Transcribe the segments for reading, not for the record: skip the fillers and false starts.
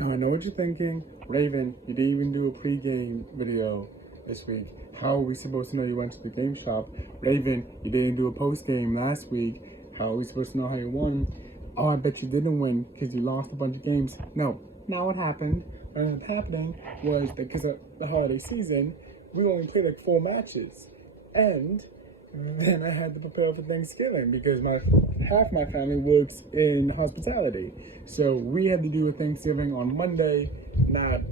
Now I know what you're thinking. Raven, you didn't even do a pre-game video this week. How are we supposed to know you went to the game shop? Raven, you didn't do a post-game last week. How are we supposed to know how you won? Oh, I bet you didn't win because you lost a bunch of games. No, not what happened. What ended up happening was that because of the holiday season, we only played like 4 matches. And then I had to prepare for Thanksgiving because half my family works in hospitality. So we had to do a Thanksgiving on Monday, not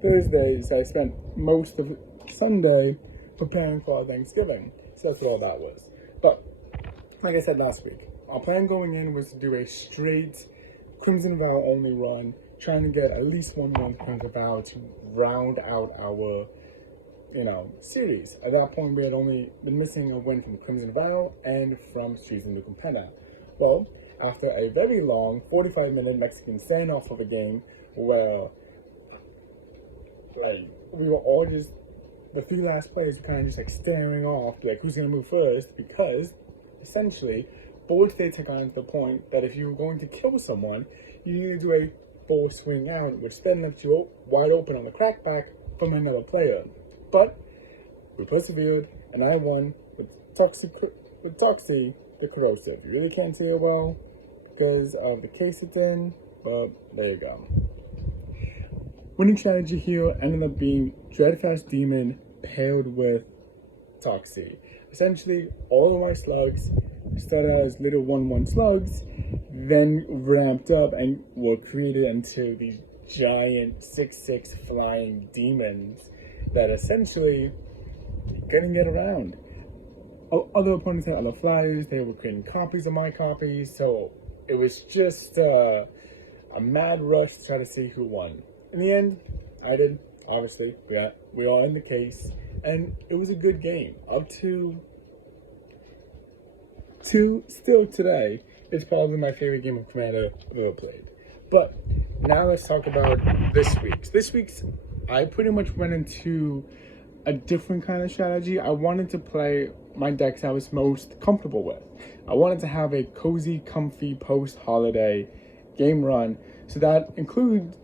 Thursday. So I spent most of Sunday preparing for our Thanksgiving. So that's what all that was. But like I said last week, our plan going in was to do a straight Crimson Vow only run, trying to get at least one more Crimson Vow to round out our series. At that point, we had only been missing a win from Crimson Vow and from Streets of New Capenna. Well, after a very long 45-minute Mexican standoff of a game where, we were all just, the 3 last players were kind of just staring off, who's going to move first, because, essentially, board states had gotten to the point that if you were going to kill someone, you needed to do a full swing out, which then left you wide open on the crackback from another player. But we persevered, and I won with Toxie the Corrosive. You really can't see it well because of the case it's in, but there you go. Winning strategy here ended up being Dreadfast Demon paired with Toxie. Essentially, all of our slugs started out as little 1/1 slugs, then ramped up and were created into these giant 6/6 flying demons that essentially couldn't get around. Other opponents had other flyers, they were creating copies of my copies, so it was just a mad rush to try to see who won. In the end, I did, obviously. We are in the case, and it was a good game. Up to still today, it's probably my favorite game of Commander I've ever played. But now let's talk about this week's. This week's, I pretty much went into a different kind of strategy. I wanted to play my decks I was most comfortable with. I wanted to have a cozy, comfy post-holiday game run. So that included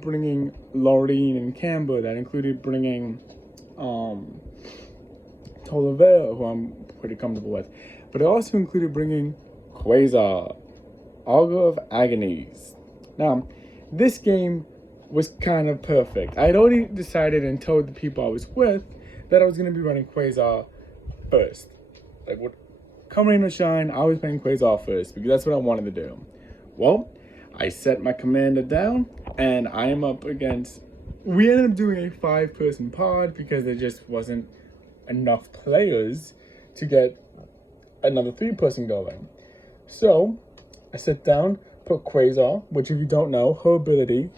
bringing Laureen and Camber. That included bringing Tolivera, who I'm pretty comfortable with. But it also included bringing Queza, Augur of Agonies. Now, this game was kind of perfect. I had already decided and told the people I was with that I was going to be running Queza first. Come rain or shine, I was playing Queza first because that's what I wanted to do. Well, I set my commander down and I am up against... We ended up doing a 5-person pod because there just wasn't enough players to get another 3-person going. So, I sit down, put Queza, which if you don't know, her ability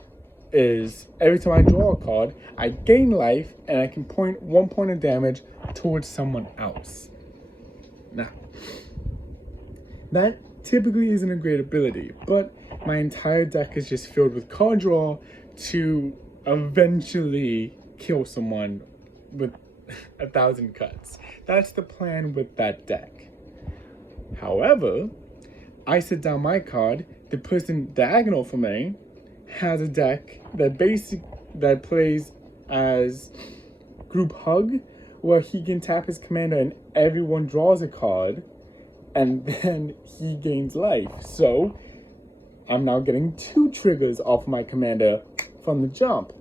is every time I draw a card, I gain life and I can point 1 point of damage towards someone else. Now, that typically isn't a great ability, but my entire deck is just filled with card draw to eventually kill someone with 1,000 cuts. That's the plan with that deck. However, I set down my card, the person diagonal for me has a deck that plays as Group Hug, where he can tap his commander and everyone draws a card, and then he gains life. So, I'm now getting 2 triggers off my commander from the jump.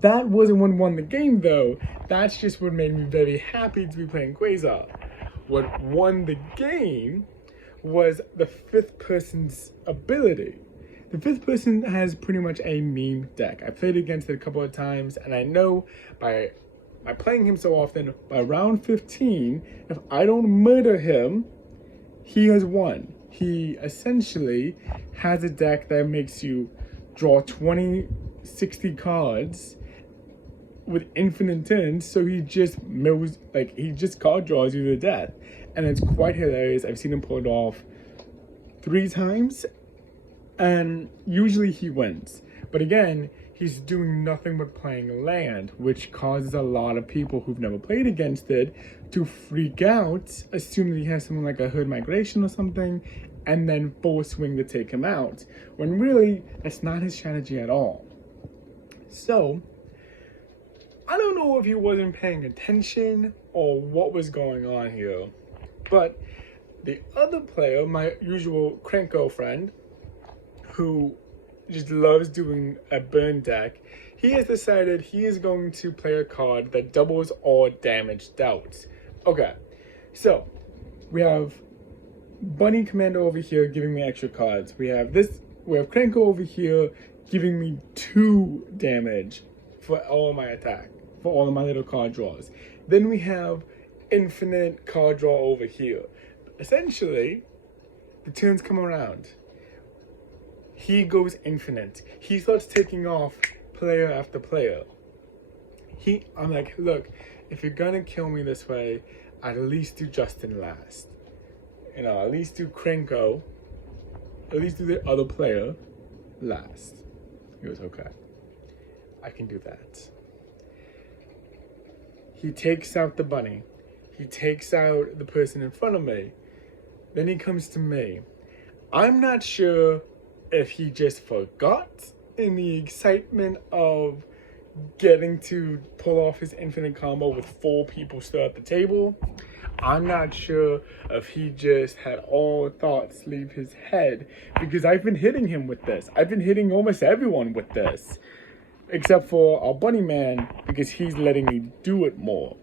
That wasn't what won the game, though. That's just what made me very happy to be playing Queza. What won the game was the 5th person's ability. The 5th person has pretty much a meme deck. I played against it a couple of times, and I know by playing him so often, by round 15, if I don't murder him, he has won. He essentially has a deck that makes you draw 60 cards with infinite turns, so he just card draws you to death. And it's quite hilarious. I've seen him pull it off 3 times, and usually he wins. But again, he's doing nothing but playing land, which causes a lot of people who've never played against it to freak out, assuming he has something like a herd migration or something, and then full swing to take him out, when really that's not his strategy at all. So I don't know if he wasn't paying attention or what was going on here, but the other player, my usual Krenko friend, who just loves doing a burn deck, he has decided he is going to play a card that doubles all damage dealt. Okay, so we have Bunny Commander over here giving me extra cards. We have Krenko over here giving me 2 damage for all of my attack, for all of my little card draws. Then we have infinite card draw over here. Essentially, the turns come around. He goes infinite. He starts taking off player after player. I'm like, look, if you're gonna kill me this way, at least do Justin last. At least do Krenko. At least do the other player last. He goes, okay, I can do that. He takes out the bunny. He takes out the person in front of me. Then he comes to me. I'm not sure if he just forgot in the excitement of getting to pull off his infinite combo with 4 people still at the table. I'm not sure if he just had all thoughts leave his head, because I've been hitting him with this. I've been hitting almost everyone with this, except for our bunny man, because he's letting me do it more.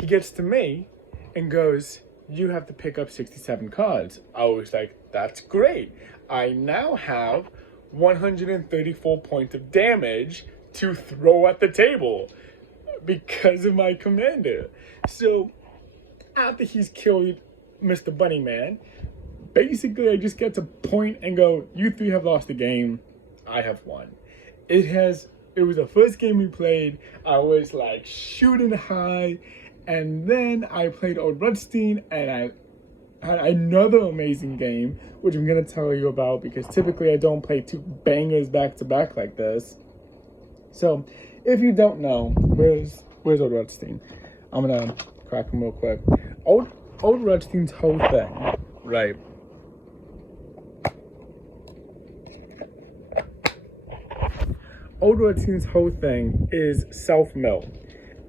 He gets to me and goes, you have to pick up 67 cards. I was like, that's great. I now have 134 points of damage to throw at the table because of my commander. So after he's killed Mr. Bunnyman, basically I just get to point and go, you 3 have lost the game, I have won. It was the first game we played. I was like shooting high, and then I played Old Rudstein, and I had another amazing game, which I'm gonna tell you about, because typically I don't play 2 bangers back to back like this. So if you don't know, where's Old Rudstein? I'm gonna crack him real quick. Old Rudstein's whole thing, right? Old Rudstein's whole thing is self-mill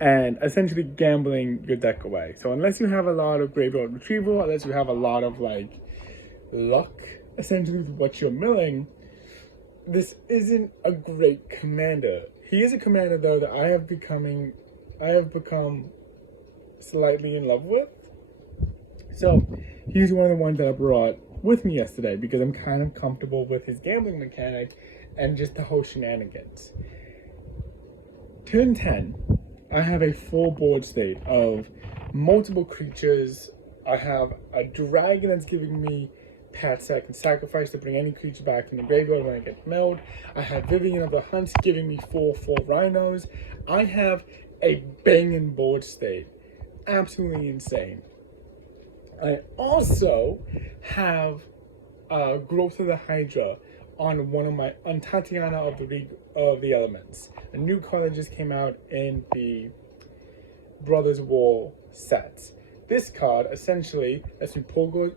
and essentially gambling your deck away. So unless you have a lot of graveyard retrieval, unless you have a lot of like luck essentially with what you're milling, this isn't a great commander. He is a commander though that I have become slightly in love with. So he's one of the ones that I brought with me yesterday because I'm kind of comfortable with his gambling mechanic and just the whole shenanigans. Turn 10, I have a full board state of multiple creatures. I have a dragon that's giving me pets that I can sacrifice to bring any creature back in the graveyard when I get milled. I have Vivian of the Hunts giving me 4 rhinos. I have a banging board state. Absolutely insane. I also have Growth of the Hydra on Titianna of the Elements. A new card that just came out in the Brothers War sets. This card essentially lets me pull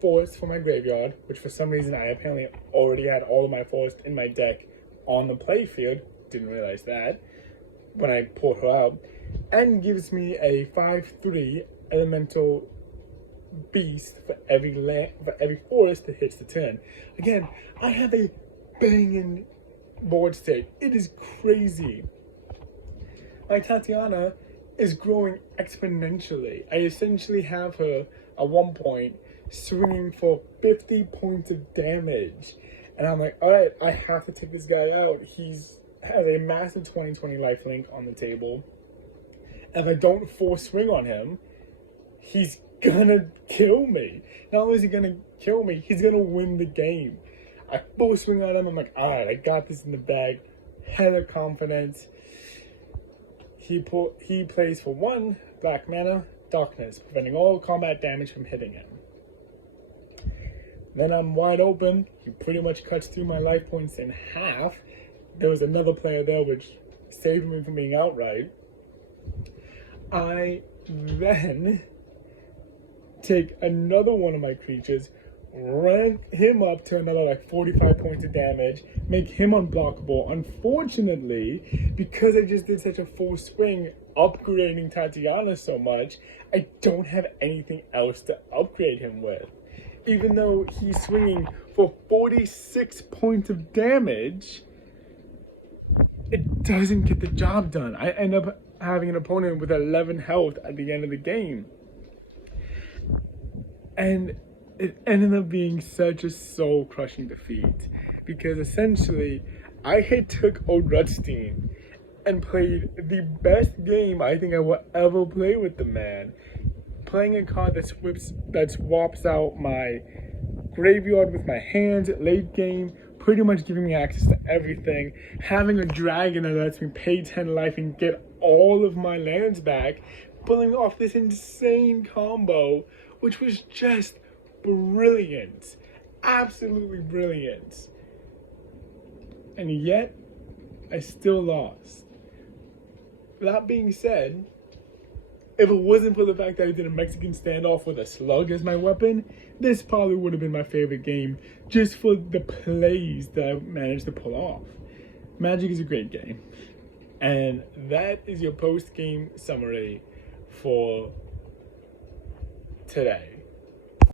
forests from my graveyard, which for some reason I apparently already had all of my forests in my deck on the playfield. Didn't realize that when I pulled her out. And gives me a 5/3 elemental beast for every forest that hits the turn. Again, I have a banging board state. It is crazy. My Titianna is growing exponentially. I essentially have her at one point swinging for 50 points of damage, and I'm like, all right, I have to take this guy out. Has a massive 20/20 lifelink on the table. If I don't force swing on him, he's gonna kill me. Not only is he gonna kill me, he's gonna win the game. I full swing on him. I'm like, all right, I got this in the bag. Hella confidence. He plays for 1 black mana, darkness, preventing all combat damage from hitting him. Then I'm wide open. He pretty much cuts through my life points in half. There was another player there which saved me from being outright. I then take another one of my creatures, rank him up to another like 45 points of damage, make him unblockable. Unfortunately, because I just did such a full swing upgrading Titianna so much, I don't have anything else to upgrade him with. Even though he's swinging for 46 points of damage, it doesn't get the job done. I end up having an opponent with 11 health at the end of the game. And it ended up being such a soul-crushing defeat, because essentially I had took Old Rutstein and played the best game I think I will ever play with the man, playing a card that swaps out my graveyard with my hand late game, pretty much giving me access to everything, having a dragon that lets me pay 10 life and get all of my lands back, pulling off this insane combo, which was just brilliant. Absolutely brilliant. And yet, I still lost. That being said, if it wasn't for the fact that I did a Mexican standoff with a slug as my weapon, this probably would have been my favorite game, just for the plays that I managed to pull off. Magic is a great game. And that is your post-game summary for today.